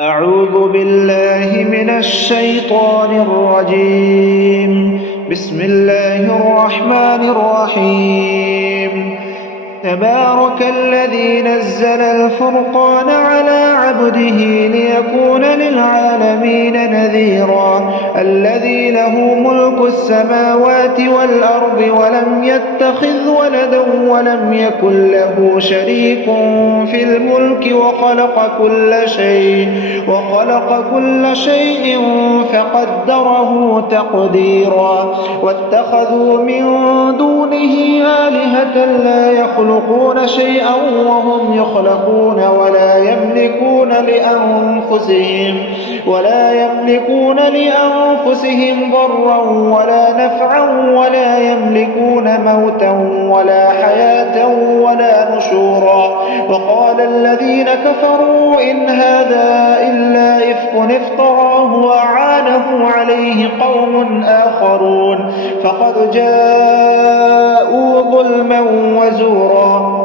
أعوذ بالله من الشيطان الرجيم. بسم الله الرحمن الرحيم. تبارك الذي نزل الفرقان على عبده ليكون للعالمين نذيرا. الذي له ملك السماوات والأرض ولم يتخذ ولدا ولم يكن له شريك في الملك وخلق كل شيء فقدره تقديرا. واتخذوا من دونه آلهة لا يخلقون شيئا وهم يخلقون ولا يملكون لأنفسهم ضرا ولا نفعا ولا يملكون موتا ولا حياة ولا نشورا. وقال الذين كفروا إن هذا إلا إفك افتراه وأعانه عليه قوم آخرون فقد جاءوا ظلما وزورا.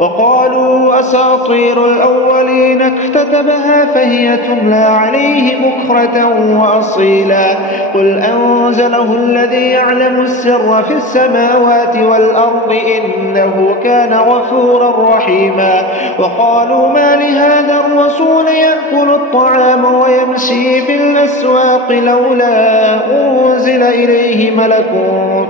وقالوا أساطير الأولين اكتتبها فهي تملى عليه بكرة وأصيلا. قل أنزله الذي يعلم السر في السماوات والأرض إنه كان غفورا رحيما. وقالوا ما لهذا الرسول يأكل الطعام ويمشي في الأسواق لولا أنزل إليه ملك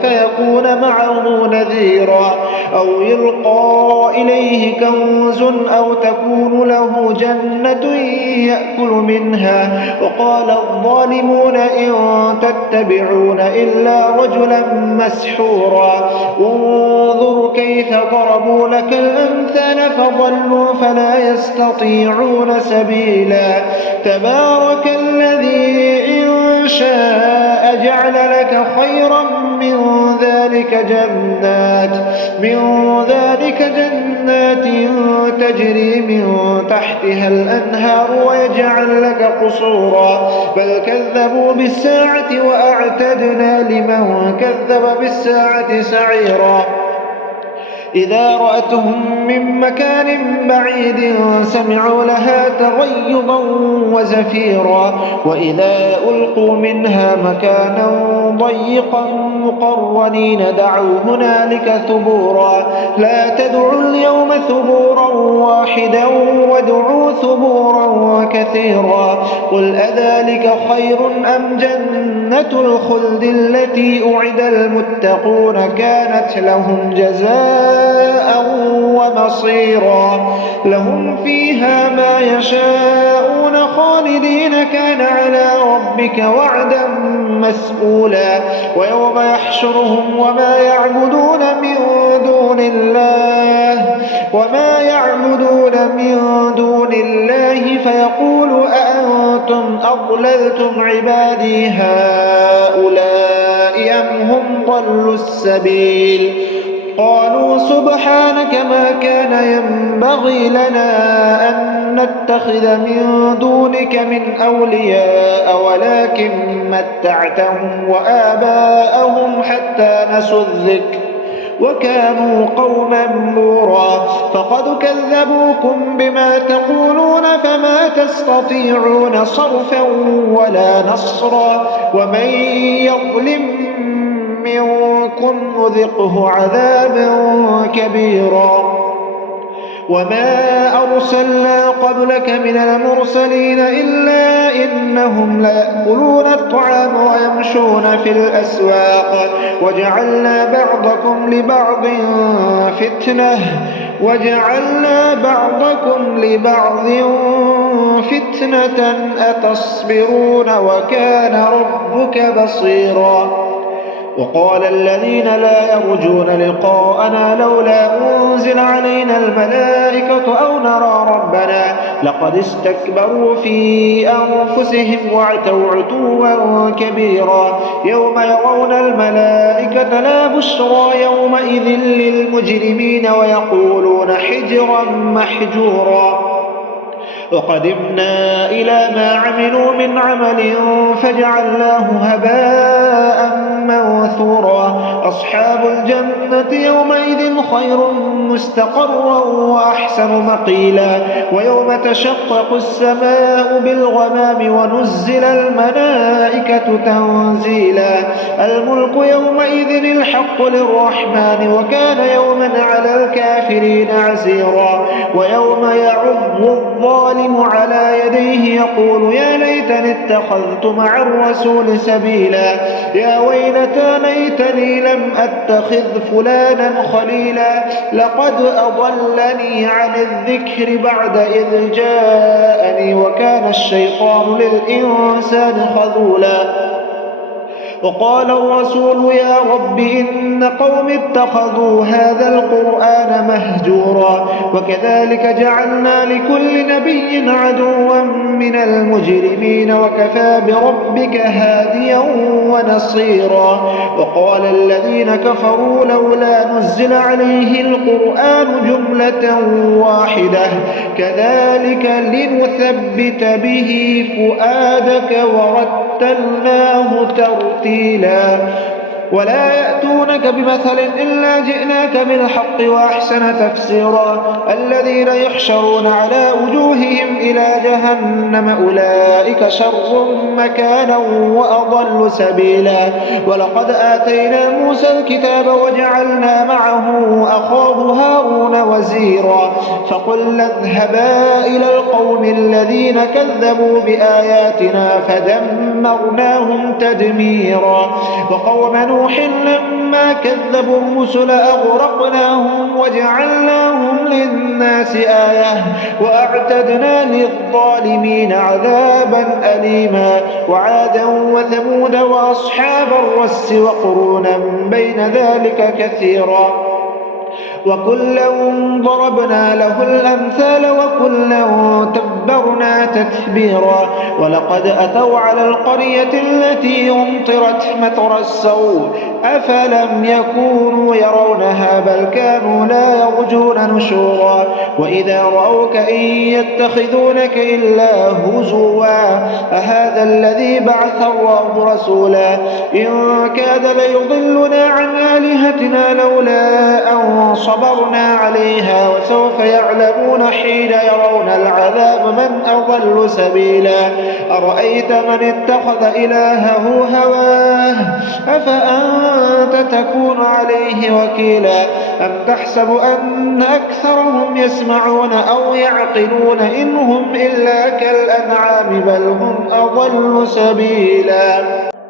فيكون معه نذيرا أو يلقى إليه كنز أو تكون له جنة يأكل منها. وقال الظالمون إن تتبعون إلا رجلا مسحورا. انظر كيف ضربوا لك الأمثال فضلوا فلا يستطيعون سبيلا. تبارك الذي إن شاء جعل لك خيرا من ذلك جنات تجري من تحتها الأنهار ويجعل لك قصورا. بل كذبوا بالساعة وأعتدنا لمن كذب بالساعة سعيرا. إذا رأتهم من مكان بعيد سمعوا لها تغيظا وزفيرا. وإذا ألقوا منها مكانا ضيقا مقرنين دعوا هنالك ثبورا. لا تدعوا اليوم ثبورا واحدا وادعوا ثبورا كثيرا. قل أذلك خير أم جنة الخلد التي أعد المتقون كانت لهم جزاء ومصيرا. لهم فيها ما يشاءون خالدين كان على ربك وعدا مسئولا. ويوم يحشرهم وما يعبدون من دون الله فيقول أأنتم أضللتم عبادي هؤلاء أم هم ضلوا السبيل. قالوا سبحانك ما كان ينبغي لنا أن نتخذ من دونك من أولياء ولكن متعتهم وآباءهم حتى نسوا الذكر وكانوا قوما بورا. فقد كذبوكم بما تقولون فما تستطيعون صرفا ولا نصرا. ومن يظلم منكم نذقه عذابا كبيرا. وما أرسلنا قبلك من المرسلين إلا إنهم ليأكلون الطعام ويمشون في الأسواق وجعلنا بعضكم لبعض فتنة أتصبرون وكان ربك بصيرا. وقال الذين لا يرجون لقاءنا لولا أنزل علينا الملائكة أو نرى ربنا لقد استكبروا في أنفسهم وعتوا عتوا كبيرا. يوم يرون الملائكة لا بشرى يومئذ للمجرمين ويقولون حجرا محجورا. وقدمنا إلى ما عملوا من عمل فجعلناه هباء منثورا أصحاب الجنة يومئذ خير مستقرا وأحسن مقيلا ويوم تشقق السماء بالغمام ونزل الملائكة تنزيلا الملك يومئذ الحق للرحمن وكان يوما على الكافرين عسيرا ويوم يعض الظالم على يديه يقول يا ليتني اتخذت مع الرسول سبيلا يا ويلتى ليتني لم أتخذ فلانا خليلا لقد أضلني عن الذكر بعد إذ جاءني وكان الشيطان للإنسان خذولا وقال الرسول يا رب إن قوم اتخذوا هذا القرآن مهجورا وكذلك جعلنا لكل نبي عدوا من المجرمين وكفى بربك هاديا ونصيرا وقال الذين كفروا لولا نزل عليه القرآن جملة واحدة كذلك لنثبت به فؤادك ورتلناه ترتيلا ولا يأتونك بمثل إلا جئناك بالحق وأحسن تفسيرا الذين يحشرون على وجوههم إلى جهنم أولئك شر مكانا وأضل سبيلا ولقد آتينا موسى الكتاب وجعلنا معه أخاه هارون وزيرا فقلنا اذهبا إلى القوم الذين كذبوا بآياتنا فدمرناهم تدميرا وقوم نوح لما كذبوا الرسل أغرقناهم وجعلناهم للناس آية وأعتدنا للظالمين عذابا أليما وعادا وثمود وأصحاب الرس وقرونا بين ذلك كثيرا وكلا ضربنا له الأمثال وكلا تبرنا تتبيرا ولقد أتوا على القرية التي أمطرت مطر السوء أفلم يكونوا يرونها بل كانوا لا يرجون نشورا وإذا رأوك إن يتخذونك إلا هزوا أهذا الذي بعث الله رسولا إن كاد ليضلنا عن آلهتنا لولا أن صبرنا عليها وسوف يعلمون حين يرون العذاب من أضل سبيلا أرأيت من اتخذ إلهه هواه أفأنت تكون عليه وكيلا أم تحسب أن أكثرهم يسمعون أو يعقلون إن هم إلا كالأنعام بل هم أضل سبيلا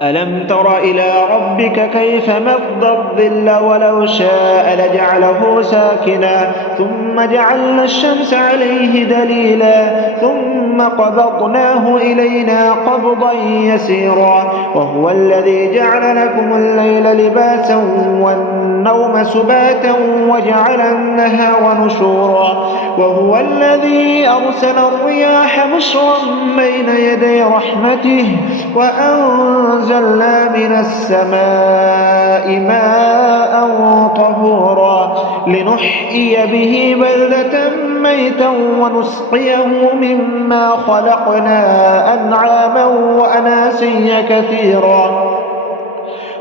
ألم تر إلى ربك كيف مد الظل ولو شاء لجعله ساكنا ثم جعلنا الشمس عليه دليلا ثم قبضناه إلينا قبضا يسيرا وهو الذي جعل لكم الليل لباسا والنوم سباتا وجعل النهار نشورا وهو الذي أرسل الرياح بشرا بين يدي رحمته وأنزلنا من السماء ماء طهورا لنحيي به بلدة ميتا ونسقيه مما خلقنا أنعاما وأناسيا كثيرا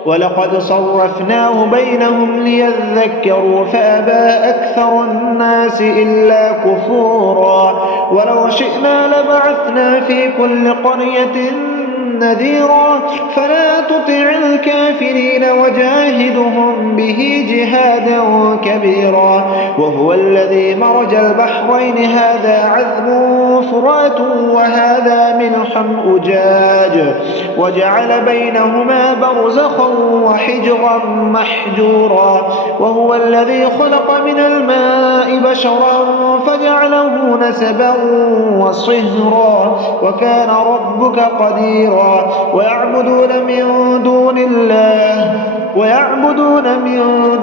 ولقد صرفناه بينهم ليذكروا فأبى أكثر الناس إلا كفورا ولو شئنا لبعثنا في كل قرية نذيرا فلا تطع الكافرين وجاهدهم به جهادا كبيرا وهو الذي مرج البحرين هذا عذب فرات وهذا ملح أجاج وجعل بينهما برزخا وحجرا محجورا وهو الذي خلق من الماء بشرا فجعله نسبا وصهرا وكان ربك قديرا ويعبدون من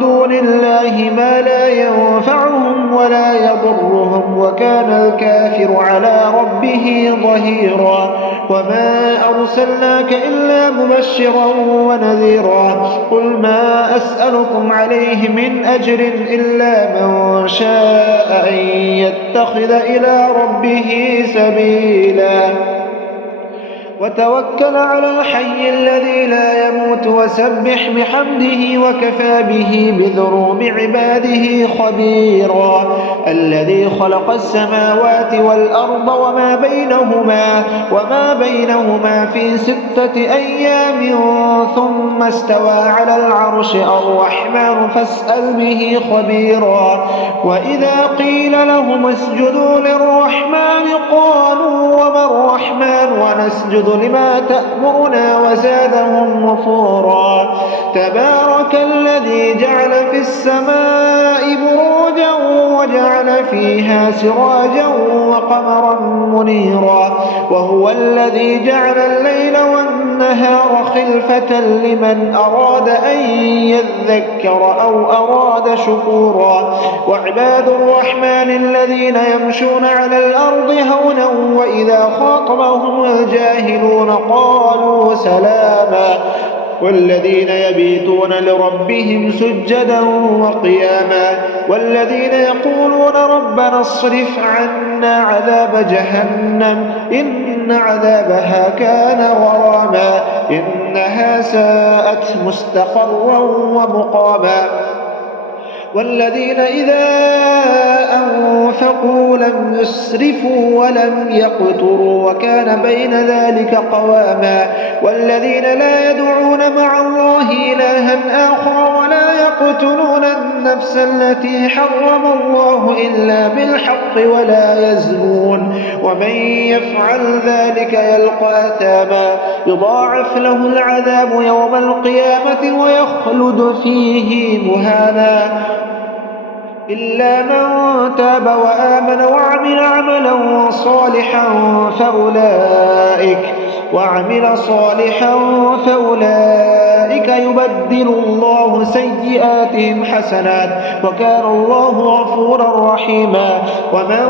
دون الله ما لا ينفعهم ولا يضرهم وكان الكافر على ربه ظهيرا وما أرسلناك إلا مبشرا ونذيرا قل ما أسألكم عليه من أجر إلا من شاء أن يتخذ إلى ربه سبيلا وتوكل على الحي الذي لا يموت وسبح بحمده وكفى به بذنوب عباده خبيرا الذي خلق السماوات والأرض وما بينهما في 6 أيام ثم استوى على العرش الرحمن فاسأل به خبيرا وإذا قيل لهم اسجدوا للرحمن قالوا وما الرحمن ونسجد لما تأمرنا وزادهم نفورا تبارك الذي جعل في السماء بروجا وجعل فيها سراجا وقمرا منيرا وهو الذي جعل الليل والنهار خلفة لمن أراد أن يذكر أو أراد شكورا وعباد الرحمن الذين يمشون على الأرض هونا وإذا خاطبهم الجاهلون قالوا سلاما والذين يبيتون لربهم سجدا وقياما والذين يقولون ربنا اصرف عنا عذاب جهنم إن عذابها كان غراما إنها ساءت مستقرا ومقاما والذين إذا أنفقوا لم يسرفوا ولم يقتروا وكان بين ذلك قواما والذين لا يدعون مع الله إلها آخر ولا يقتلون النفس التي حرم الله إلا بالحق ولا يزنون ومن يفعل ذلك يلقى أثاما يضاعف له العذاب يوم القيامة ويخلد فيه مهانا إلا من تاب وآمن وعمل صالحا فأولئك يبدل الله سيئاتهم حسنات وكان الله غفورا رحيما ومن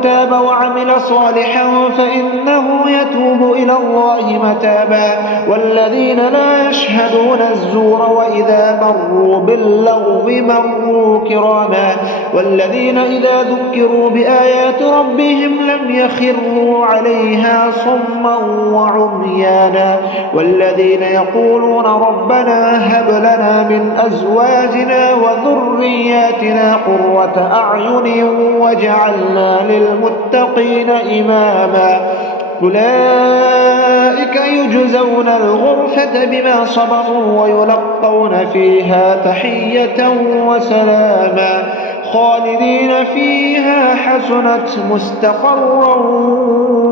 تاب وعمل صالحا فإنه يتوب إلى الله متابا والذين لا يشهدون الزور وإذا مروا باللغو مروا كراما والذين إذا ذكروا بآيات ربهم لم يخروا عليها صما وعميانا والذين يقولون ربنا هب لنا من أزواجنا وذرياتنا قرة أعين واجعلنا للمتقين إماما أولئك يجزون الغرفة بما صبروا ويلقون فيها تحية وسلاما خالدين فيها حسنت مستقرا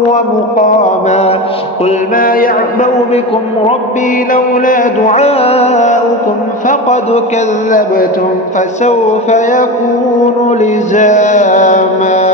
ومقاما قل ما يعبأ بكم ربي لولا دعاؤكم فقد كذبتم فسوف يكون لزاما.